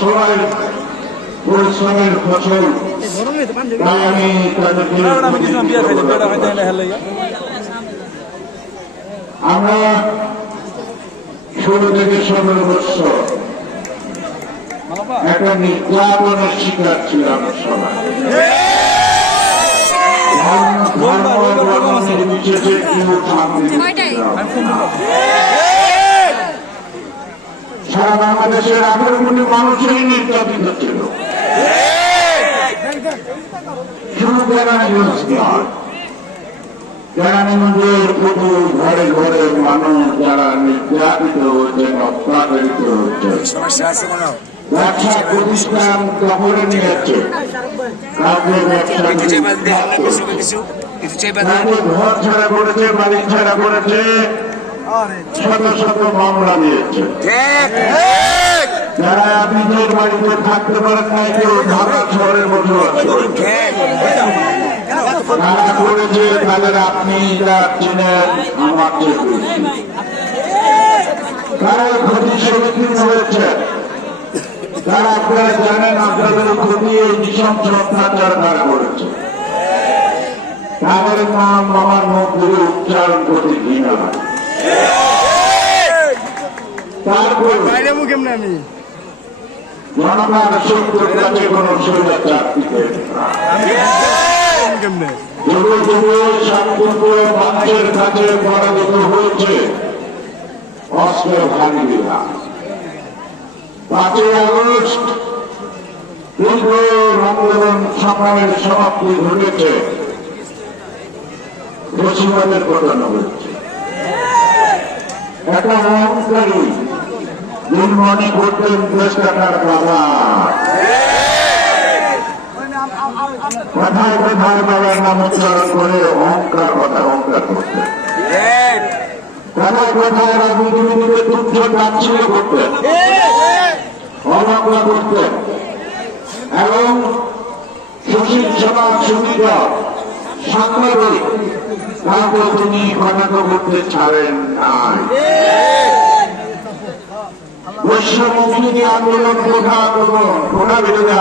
সবাই পরিশ্রমের ফসল। তাই আমি আমরা 16 থেকে 17 বছর একটা নির্যাতনের শিকার ছিলাম সবাই। সারা বাংলাদেশের 18 কোটি মানুষই নির্যাতিত ছিল। শুধু কেরানীগঞ্জ নয়, কেরানীগঞ্জের প্রতি ঘরে ঘরে মানুষ যারা নির্যাতিত হচ্ছেন, অত্যাচারিত হচ্ছে, ব্যবসা প্রতিষ্ঠান দখলে নিয়েছে, ঘর ছাড়া করেছে, বাড়ি ছাড়া করেছে, শত শত মামলা দিয়েছে। যারা নিজের বাড়িতে থাকতে পারেন নাই, কেউ ঢাকা শহরে বসবাস করেছে, যারা করেছে তাদের আপনি যা চিনেন আমার চেয়ে তারা ক্ষতি সম্মুখীন হয়েছে। তারা আপনারা জানেন আপনাদের ক্ষতি এই নৃশংস অত্যাচার তারা করেছে। তাদের নাম আমার মুখ ধরে উচ্চারণ করতে ঘৃণা হয়। তারপর জনগণ শত্রুর কাছে কোন স্বৈরাচার টিকে যুগে যুগে শান্তিপুর মানুষের কাছে পরাজিত হয়েছে অস্ত্রের ভারীরা। 5ই আগস্ট তীব্র আন্দোলন সংগ্রামের সমাপ্তি ঘটেছে, পশ্চিমবঙ্গের ঘটনা হচ্ছে। একটা অহংকারী যিনি মনে করতেন দেশ কাটার বাবা, কোথায় কোথায় বাবার নাম উচ্চারণ করে অহংকার কথা অহংকার করতেন, কোথায় কোথায় রাজনীতিবিদকে তুচ্ছ তাচ্ছিল্য করতেন, অবজ্ঞা করতেন এবং সুশীল সমাজ সুবিধা সাংবাদিক কাউকে তিনি কটাক্ষ করতে ছাড়েন নাই। বৈষম্য বিরোধী আন্দোলন কোঠা বিরোধী